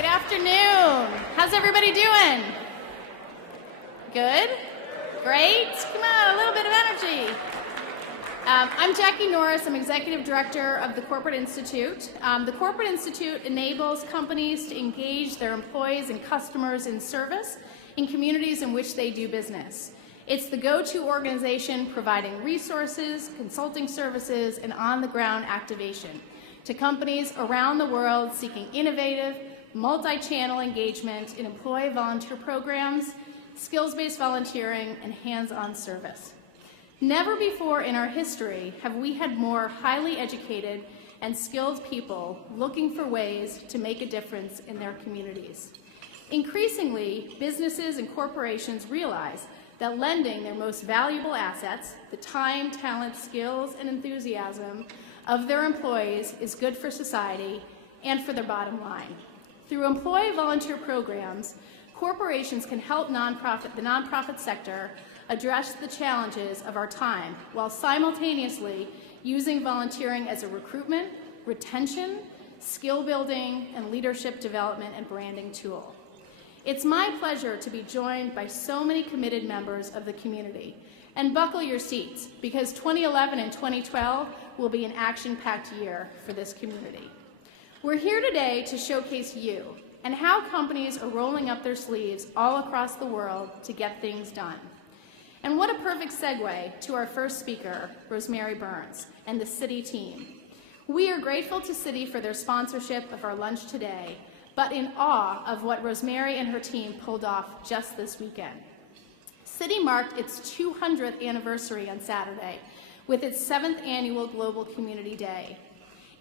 Good afternoon. How's everybody doing? Good? Great? Come on, a little bit of energy. I'm Jackie Norris. I'm Executive Director of the Corporate Institute. The Corporate Institute enables companies to engage their employees and customers in service in communities in which they do business. It's the go-to organization providing resources, consulting services, and on-the-ground activation to companies around the world seeking innovative, multi-channel engagement in employee volunteer programs, skills-based volunteering, and hands-on service. Never before in our history have we had more highly educated and skilled people looking for ways to make a difference in their communities. Increasingly, businesses and corporations realize that lending their most valuable assets, the time, talent, skills, and enthusiasm of their employees is good for society and for their bottom line. Through employee volunteer programs, corporations can help the nonprofit sector address the challenges of our time while simultaneously using volunteering as a recruitment, retention, skill building, and leadership development and branding tool. It's my pleasure to be joined by so many committed members of the community. And buckle your seats, because 2011 and 2012 will be an action-packed year for this community. We're here today to showcase you and how companies are rolling up their sleeves all across the world to get things done. And what a perfect segue to our first speaker, Rosemary Byrnes, and the Citi team. We are grateful to Citi for their sponsorship of our lunch today, but in awe of what Rosemary and her team pulled off just this weekend. Citi marked its 200th anniversary on Saturday with its 7th annual Global Community Day.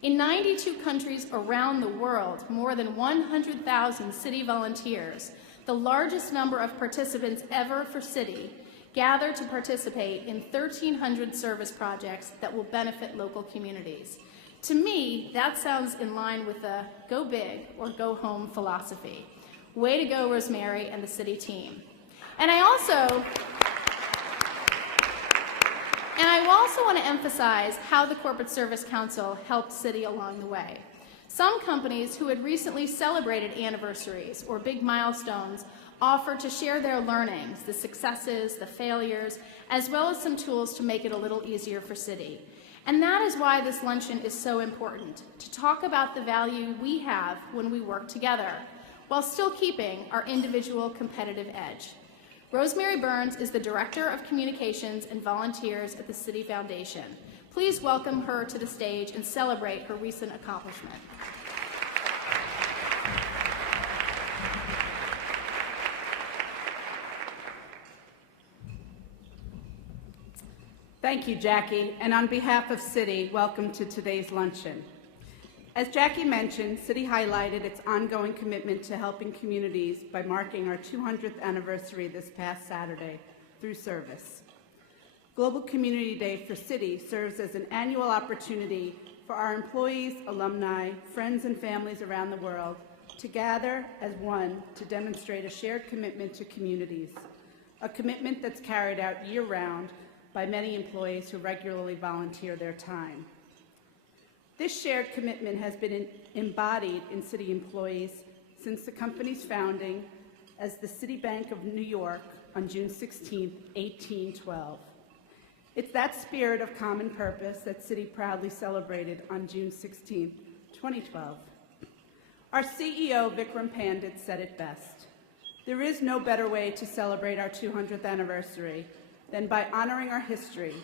In 92 countries around the world, more than 100,000 Citi volunteers, the largest number of participants ever for Citi, gather to participate in 1,300 service projects that will benefit local communities. To me, that sounds in line with the go big or go home philosophy. Way to go, Rosemary and the Citi team. And I also want to emphasize how the Corporate Service Council helped Citi along the way. Some companies who had recently celebrated anniversaries or big milestones offered to share their learnings, the successes, the failures, as well as some tools to make it a little easier for Citi. And that is why this luncheon is so important, to talk about the value we have when we work together, while still keeping our individual competitive edge. Rosemary Byrnes is the Director of Communications and Volunteers at the Citi Foundation. Please welcome her to the stage and celebrate her recent accomplishment. Thank you, Jackie, and on behalf of Citi, welcome to today's luncheon. As Jackie mentioned, Citi highlighted its ongoing commitment to helping communities by marking our 200th anniversary this past Saturday through service. Global Community Day for Citi serves as an annual opportunity for our employees, alumni, friends, and families around the world to gather as one to demonstrate a shared commitment to communities, a commitment that's carried out year-round by many employees who regularly volunteer their time. This shared commitment has been embodied in Citi employees since the company's founding as the Citibank of New York on June 16, 1812. It's that spirit of common purpose that Citi proudly celebrated on June 16, 2012. Our CEO, Vikram Pandit, said it best. There is no better way to celebrate our 200th anniversary than by honoring our history,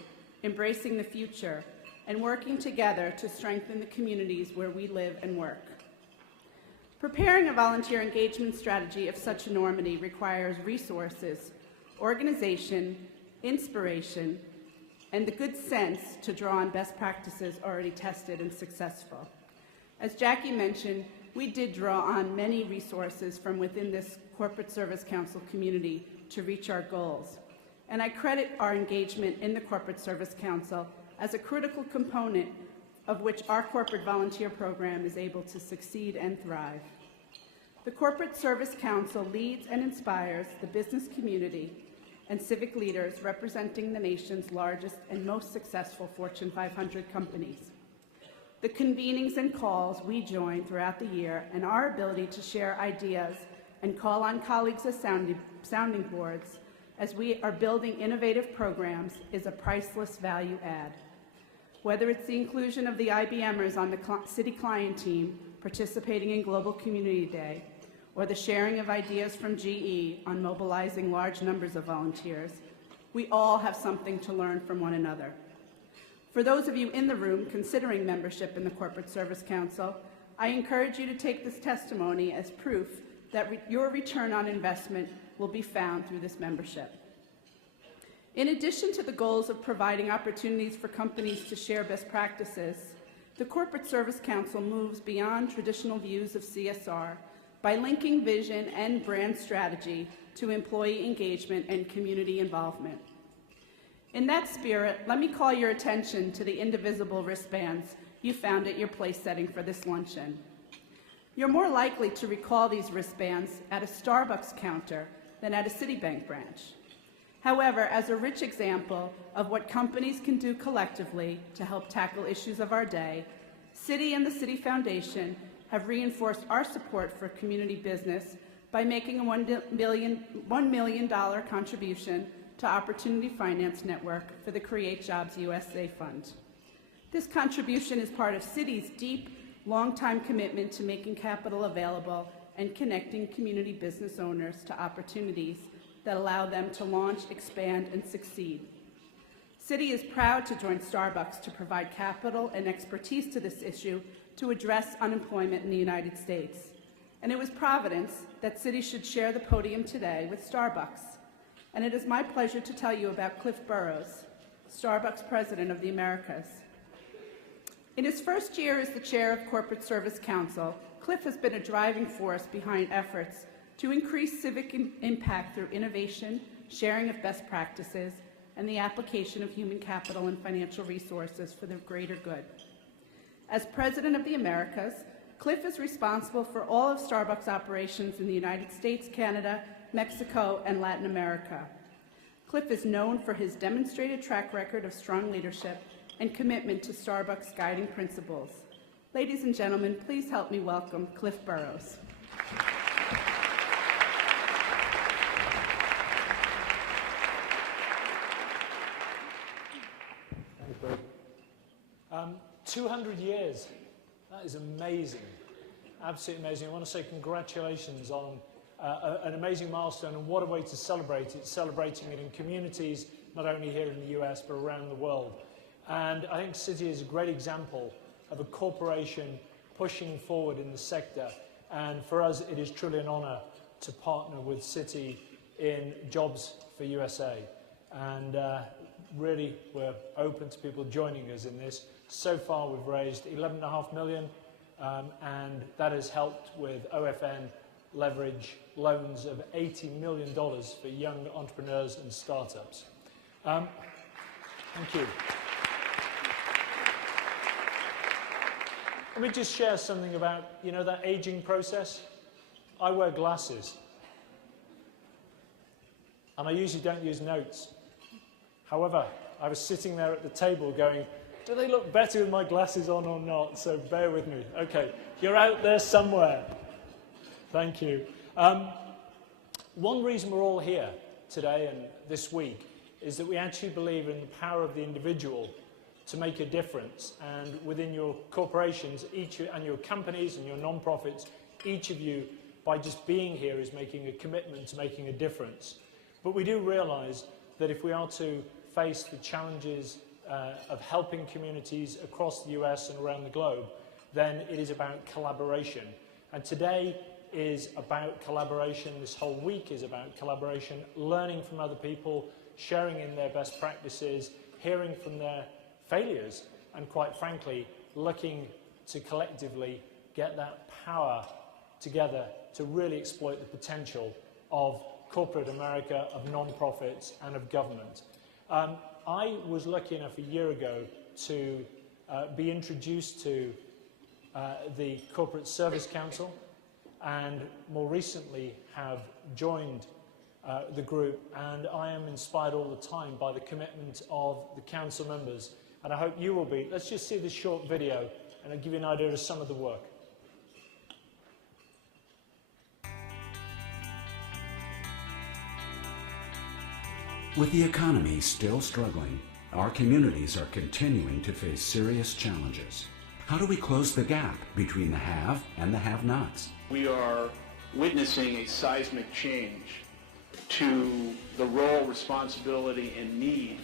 embracing the future, and working together to strengthen the communities where we live and work. Preparing a volunteer engagement strategy of such enormity requires resources, organization, inspiration, and the good sense to draw on best practices already tested and successful. As Jackie mentioned, we did draw on many resources from within this Corporate Service Council community to reach our goals. And I credit our engagement in the Corporate Service Council as a critical component of which our corporate volunteer program is able to succeed and thrive. The Corporate Service Council leads and inspires the business community and civic leaders representing the nation's largest and most successful Fortune 500 companies. the convenings and calls we join throughout the year, and our ability to share ideas and call on colleagues as sounding boards as we are building innovative programs is a priceless value add. Whether it's the inclusion of the IBMers on the City client team participating in Global Community Day, or the sharing of ideas from GE on mobilizing large numbers of volunteers, we all have something to learn from one another. For those of you in the room considering membership in the Corporate Service Council, I encourage you to take this testimony as proof that your return on investment will be found through this membership. In addition to the goals of providing opportunities for companies to share best practices, the Corporate Service Council moves beyond traditional views of CSR by linking vision and brand strategy to employee engagement and community involvement. In that spirit, let me call your attention to the indivisible wristbands you found at your place setting for this luncheon. You're more likely to recall these wristbands at a Starbucks counter than at a Citibank branch. However, as a rich example of what companies can do collectively to help tackle issues of our day, Citi and the Citi Foundation have reinforced our support for community business by making a $1 million contribution to Opportunity Finance Network for the Create Jobs USA Fund. This contribution is part of Citi's deep, long-time commitment to making capital available and connecting community business owners to opportunities that allow them to launch, expand, and succeed. Citi is proud to join Starbucks to provide capital and expertise to this issue to address unemployment in the United States. And it was Providence that Citi should share the podium today with Starbucks. And it is my pleasure to tell you about Cliff Burrows, Starbucks President of the Americas. In his first year as the chair of Corporate Service Council, Cliff has been a driving force behind efforts to increase civic impact through innovation, sharing of best practices, and the application of human capital and financial resources for the greater good. As President of the Americas, Cliff is responsible for all of Starbucks operations in the United States, Canada, Mexico, and Latin America. Cliff is known for his demonstrated track record of strong leadership and commitment to Starbucks' guiding principles. Ladies and gentlemen, please help me welcome Cliff Burrows. Thanks, Bert. 200 years. That is amazing. Absolutely amazing. I want to say congratulations on an amazing milestone, and what a way to celebrate it, celebrating it in communities, not only here in the US, but around the world. And I think Citi is a great example of a corporation pushing forward in the sector. And for us, it is truly an honor to partner with Citi in Jobs for USA. And really, we're open to people joining us in this. So far, we've raised $11.5 million, and that has helped with OFN leverage loans of $80 million for young entrepreneurs and startups. Thank you. Let me just share something about, you know, that aging process. I wear glasses, and I usually don't use notes. However, I was sitting there at the table going, do they look better with my glasses on or not? So bear with me. Okay, you're out there somewhere. Thank you. One reason we're all here today and this week is that we actually believe in the power of the individual to make a difference. And within your corporations, and your companies and your non-profits, each of you, by just being here, is making a commitment to making a difference. But we do realize that if we are to face the challenges of helping communities across the US and around the globe, then it is about collaboration. And today is about collaboration. This whole week is about collaboration, learning from other people, sharing in their best practices, hearing from their failures, and quite frankly, looking to collectively get that power together to really exploit the potential of corporate America, of non-profits, and of government. I was lucky enough a year ago to be introduced to the Corporate Service Council, and more recently have joined the group, and I am inspired all the time by the commitment of the council members, and I hope you will be. Let's just see this short video and I'll give you an idea of some of the work. With the economy still struggling, our communities are continuing to face serious challenges. How do we close the gap between the have and the have-nots? We are witnessing a seismic change to the role, responsibility, and need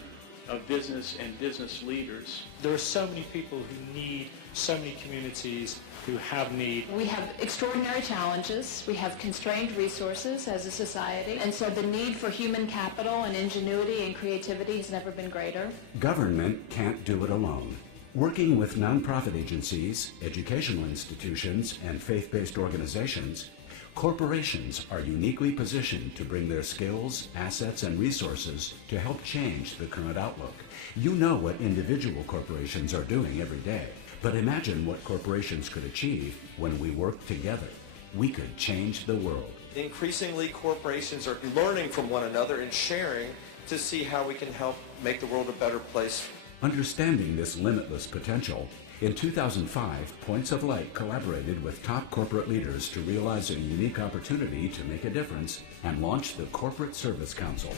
of business and business leaders. There are so many people who need, so many communities who have need. We have extraordinary challenges. We have constrained resources as a society. And so the need for human capital and ingenuity and creativity has never been greater. Government can't do it alone. Working with nonprofit agencies, educational institutions, and faith-based organizations, corporations are uniquely positioned to bring their skills, assets, and resources to help change the current outlook. You know what individual corporations are doing every day, but imagine what corporations could achieve when we work together. We could change the world. Increasingly, corporations are learning from one another and sharing to see how we can help make the world a better place. Understanding this limitless potential, in 2005, Points of Light collaborated with top corporate leaders to realize a unique opportunity to make a difference and launch the Corporate Service Council.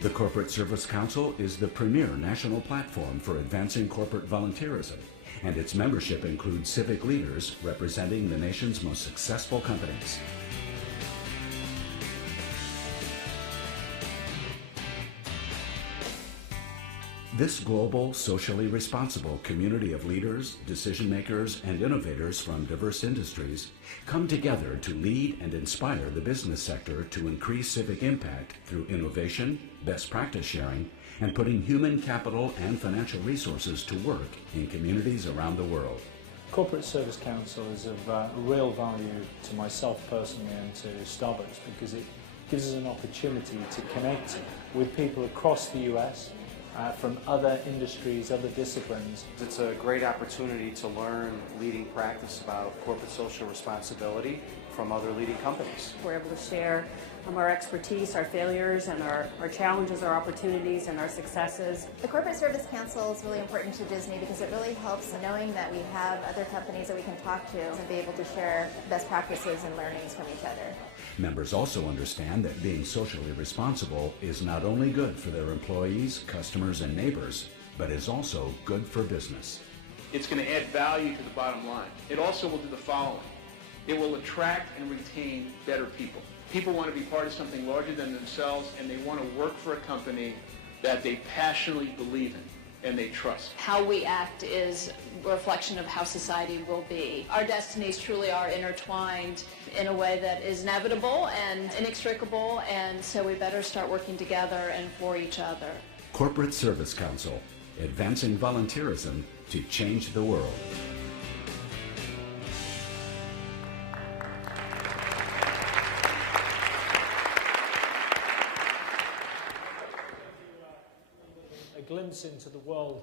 The Corporate Service Council is the premier national platform for advancing corporate volunteerism, and its membership includes civic leaders representing the nation's most successful companies. This global, socially responsible community of leaders, decision makers, and innovators from diverse industries come together to lead and inspire the business sector to increase civic impact through innovation, best practice sharing, and putting human capital and financial resources to work in communities around the world. Corporate Service Council is of real value to myself personally and to Starbucks because it gives us an opportunity to connect with people across the US, from other industries, other disciplines. It's a great opportunity to learn leading practice about corporate social responsibility from other leading companies. We're able to share our expertise, our failures, and our challenges, our opportunities, and our successes. The Corporate Service Council is really important to Disney because it really helps knowing that we have other companies that we can talk to and be able to share best practices and learnings from each other. Members also understand that being socially responsible is not only good for their employees, customers, and neighbors, but is also good for business. It's going to add value to the bottom line. It also will do the following. It will attract and retain better people. People want to be part of something larger than themselves, and they want to work for a company that they passionately believe in and they trust. How we act is a reflection of how society will be. Our destinies truly are intertwined in a way that is inevitable and inextricable, and so we better start working together and for each other. Corporate Service Council, advancing volunteerism to change the world. A glimpse into the world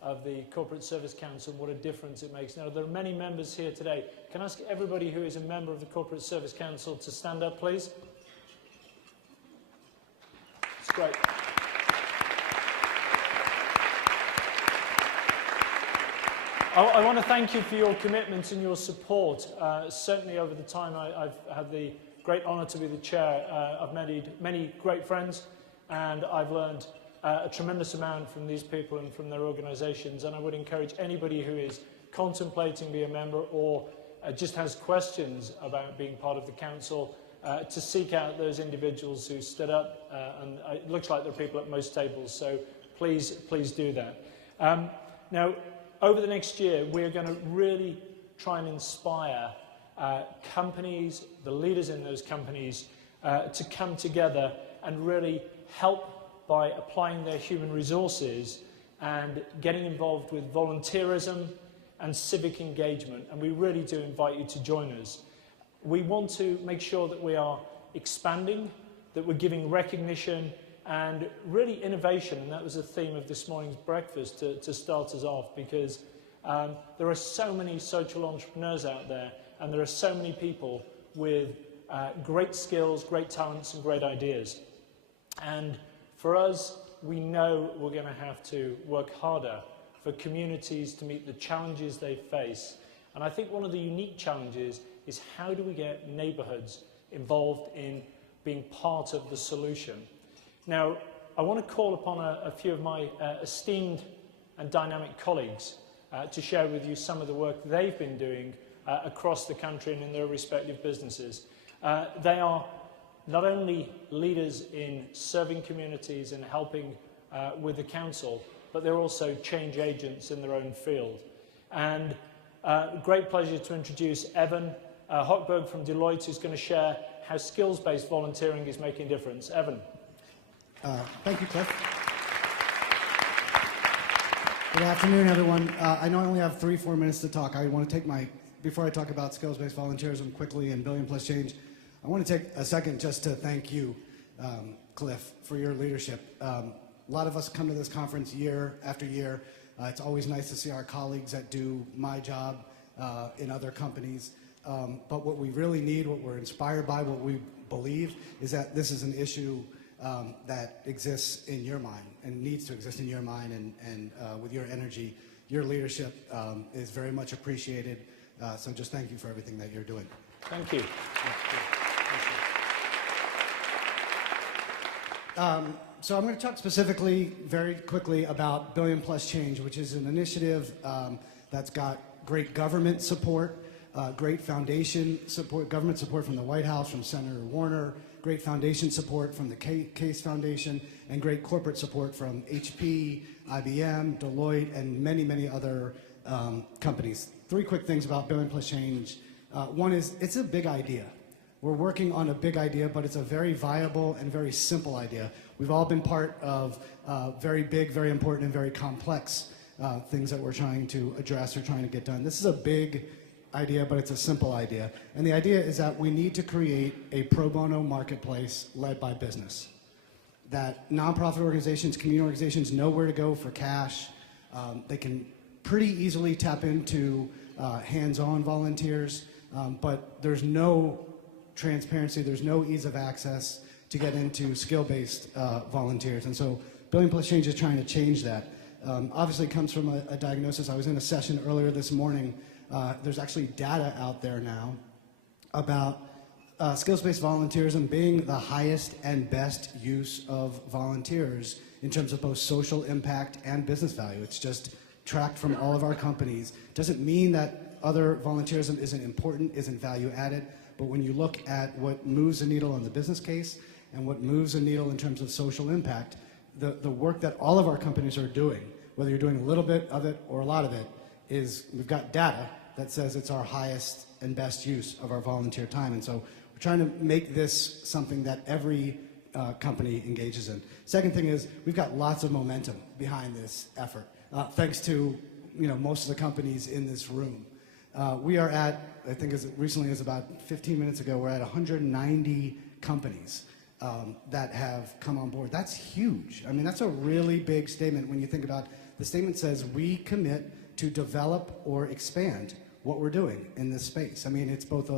of the Corporate Service Council and what a difference it makes. Now, there are many members here today. Can I ask everybody who is a member of the Corporate Service Council to stand up, please? It's great. I want to thank you for your commitment and your support. Certainly over the time I've had the great honour to be the chair, I've made many great friends, and I've learned a tremendous amount from these people and from their organisations, and I would encourage anybody who is contemplating being a member or just has questions about being part of the council to seek out those individuals who stood up, and it looks like there are people at most tables, so please do that. Now, over the next year, we're going to really try and inspire companies, the leaders in those companies, to come together and really help by applying their human resources and getting involved with volunteerism and civic engagement. And we really do invite you to join us. We want to make sure that we are expanding, that we're giving recognition and really innovation. And that was the theme of this morning's breakfast to start us off, because there are so many social entrepreneurs out there, and there are so many people with great skills, great talents and great ideas. And for us, we know we're going to have to work harder for communities to meet the challenges they face. And I think one of the unique challenges is how do we get neighbourhoods involved in being part of the solution. Now, I want to call upon a few of my esteemed and dynamic colleagues to share with you some of the work they've been doing across the country and in their respective businesses. They are not only leaders in serving communities and helping with the council, but they're also change agents in their own field. And great pleasure to introduce Evan Hochberg from Deloitte, who's going to share how skills-based volunteering is making a difference. Evan. Thank you, Cliff. Good afternoon, everyone. I know I only have 3-4 minutes to talk. I want to take before I talk about skills-based volunteerism quickly and Billion+Change, I want to take a second just to thank you, Cliff, for your leadership. A lot of us come to this conference year after year. It's always nice to see our colleagues that do my job in other companies. But what we really need, what we're inspired by, what we believe, is that this is an issue that exists in your mind and needs to exist in your mind, and with your energy. Your leadership is very much appreciated. So just thank you for everything that you're doing. Thank you. So I'm going to talk specifically, very quickly, about Billion+Change, which is an initiative that's got great government support, great foundation support, government support from the White House, from Senator Warner, great foundation support from the Case Foundation, and great corporate support from HP, IBM, Deloitte, and many, many other companies. 3 quick things about Billion+Change. One is, it's a big idea. We're working on a big idea, but it's a very viable and very simple idea. We've all been part of very big, very important, and very complex things that we're trying to address or trying to get done. This is a big idea, but it's a simple idea. And the idea is that we need to create a pro bono marketplace led by business. That nonprofit organizations, community organizations know where to go for cash. They can pretty easily tap into hands-on volunteers, but there's no transparency, there's no ease of access to get into skill-based volunteers. And so Billion+Change is trying to change that. Obviously it comes from a diagnosis. I was in a session earlier this morning. There's actually data out there now about skills-based volunteerism being the highest and best use of volunteers in terms of both social impact and business value. It's just tracked from all of our companies. Doesn't mean that other volunteerism isn't important, isn't value added, but when you look at what moves the needle on the business case and what moves the needle in terms of social impact, the work that all of our companies are doing, whether you're doing a little bit of it or a lot of it, is we've got data that says it's our highest and best use of our volunteer time. And so we're trying to make this something that every company engages in. Second thing is we've got lots of momentum behind this effort, thanks to most of the companies in this room. We are at, I think as recently as about 15 minutes ago, we're at 190 companies that have come on board. That's huge. I mean, that's a really big statement when you think about, the statement says we commit to develop or expand what we're doing in this space. I mean, it's both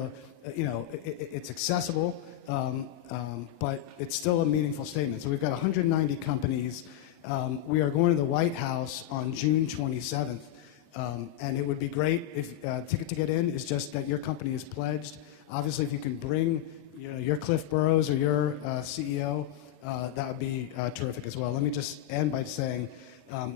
it's accessible, but it's still a meaningful statement. So we've got 190 companies. We are going to the White House on June 27th. And it would be great if ticket to get in is just that your company is pledged. Obviously, if you can bring your Cliff Burrows or your CEO, that would be terrific as well. Let me just end by saying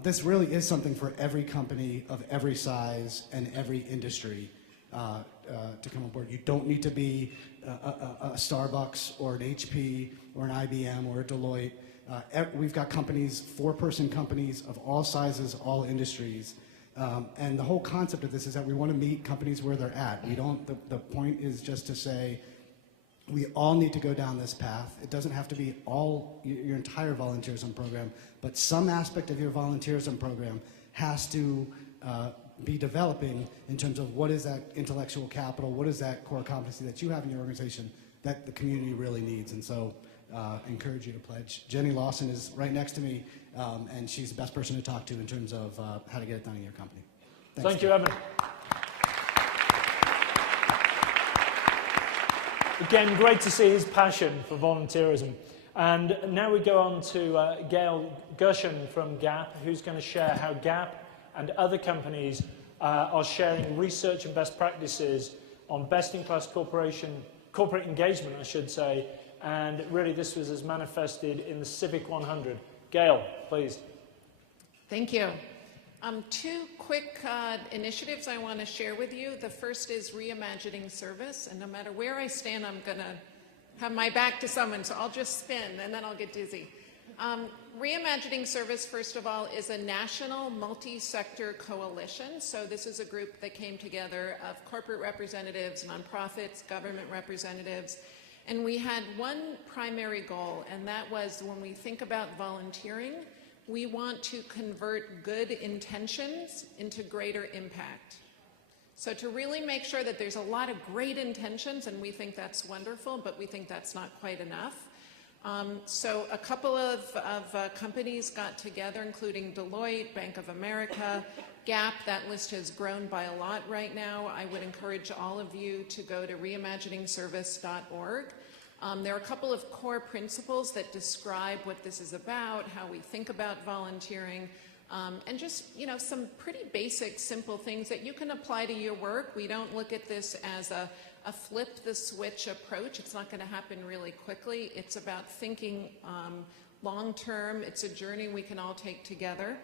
this really is something for every company of every size and every industry to come on board. You don't need to be a Starbucks or an HP or an IBM or a Deloitte. We've got companies, 4-person companies of all sizes, all industries. And the whole concept of this is that we want to meet companies where they're at. We don't, the point is just to say we all need to go down this path. It doesn't have to be all your entire volunteerism program, but some aspect of your volunteerism program has to be developing in terms of what is that intellectual capital, what is that core competency that you have in your organization that the community really needs. And so I encourage you to pledge. Jenny Lawson is right next to me, and she's the best person to talk to in terms of how to get it done in your company. Thanks, Thank you, Evan. Again, great to see his passion for volunteerism. And now we go on to Gail Gershon from GAP, who's going to share how GAP and other companies are sharing research and best practices on best-in-class corporate engagement, I should say, and really this was as manifested in the Civic100. Gail, please. Thank you. Two quick initiatives I want to share with you. The first is Reimagining Service, and no matter where I stand, I'm going to have my back to someone, so I'll just spin and then I'll get dizzy. Reimagining Service, first of all, is a national multi-sector coalition. So this is a group that came together of corporate representatives, nonprofits, government representatives, and we had one primary goal, and that was when we think about volunteering, we want to convert good intentions into greater impact. So to really make sure that there's a lot of great intentions, and we think that's wonderful, but we think that's not quite enough. So a couple of companies got together, including Deloitte, Bank of America, Gap. That list has grown by a lot right now. I would encourage all of you to go to reimaginingservice.org. There are a couple of core principles that describe what this is about, how we think about volunteering, and just, some pretty basic, simple things that you can apply to your work. We don't look at this as a flip the switch approach. It's not going to happen really quickly. It's about thinking long term. It's a journey we can all take together.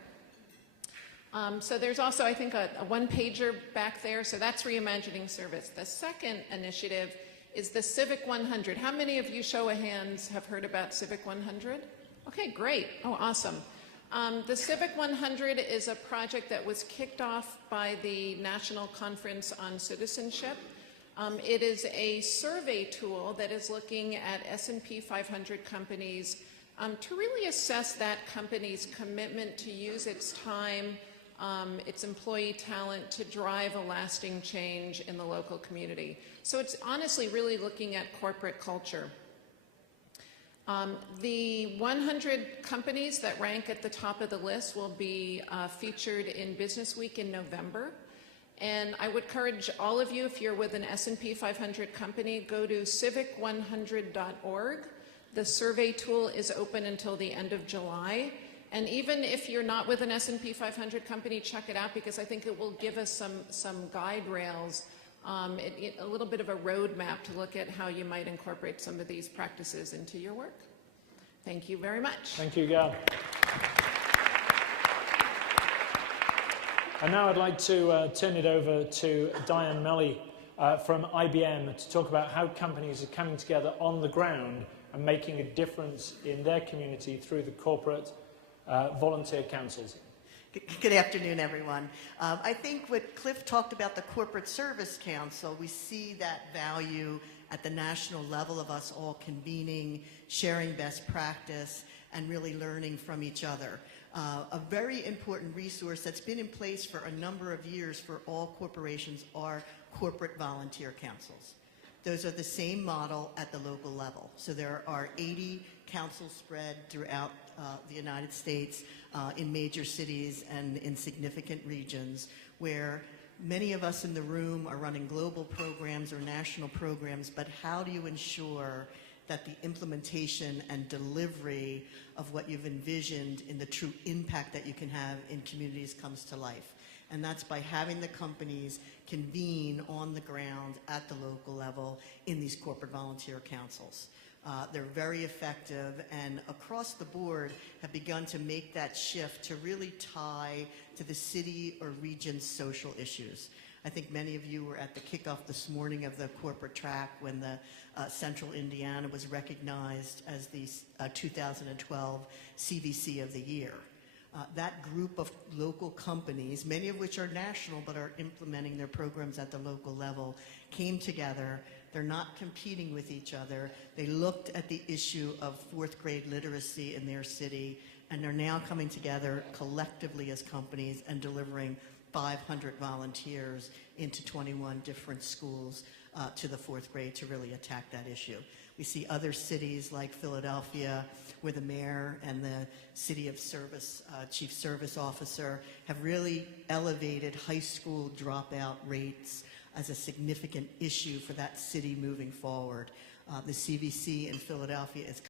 So there's also, I think, a one-pager back there. So that's Reimagining Service. The second initiative is the Civic100. How many of you, show of hands, have heard about Civic100? Okay, great. Oh, awesome. The Civic100 is a project that was kicked off by the National Conference on Citizenship. It is a survey tool that is looking at S&P 500 companies to really assess that company's commitment to use its time, its employee talent to drive a lasting change in the local community. So it's honestly really looking at corporate culture. The 100 companies that rank at the top of the list will be featured in Business Week in November. And I would encourage all of you, if you're with an S&P 500 company, go to civic100.org. The survey tool is open until the end of July. And even if you're not with an S&P 500 company, check it out, because I think it will give us some guide rails, a little bit of a roadmap to look at how you might incorporate some of these practices into your work. Thank you very much. Thank you, Gail. And now I'd like to turn it over to Diane Melley from IBM to talk about how companies are coming together on the ground and making a difference in their community through the corporate volunteer councils. Good afternoon, everyone. I think what Cliff talked about, the Corporate Service Council, we see that value at the national level of us all convening, sharing best practice, and really learning from each other. A very important resource that's been in place for a number of years for all corporations are corporate volunteer councils. Those are the same model at the local level. So there are 80 councils spread throughout the United States, in major cities and in significant regions, where many of us in the room are running global programs or national programs, but how do you ensure that the implementation and delivery of what you've envisioned in the true impact that you can have in communities comes to life? And that's by having the companies convene on the ground at the local level in these corporate volunteer councils. They're very effective, and across the board have begun to make that shift to really tie to the city or region's social issues. I think many of you were at the kickoff this morning of the corporate track when the Central Indiana was recognized as the 2012 CVC of the Year. That group of local companies, many of which are national but are implementing their programs at the local level, came together. They're not competing with each other. They looked at the issue of fourth grade literacy in their city, and they're now coming together collectively as companies and delivering 500 volunteers into 21 different schools to the fourth grade to really attack that issue. We see other cities like Philadelphia, where the mayor and the city of service, chief service officer, have really elevated high school dropout rates as a significant issue for that city moving forward. The CVC in Philadelphia is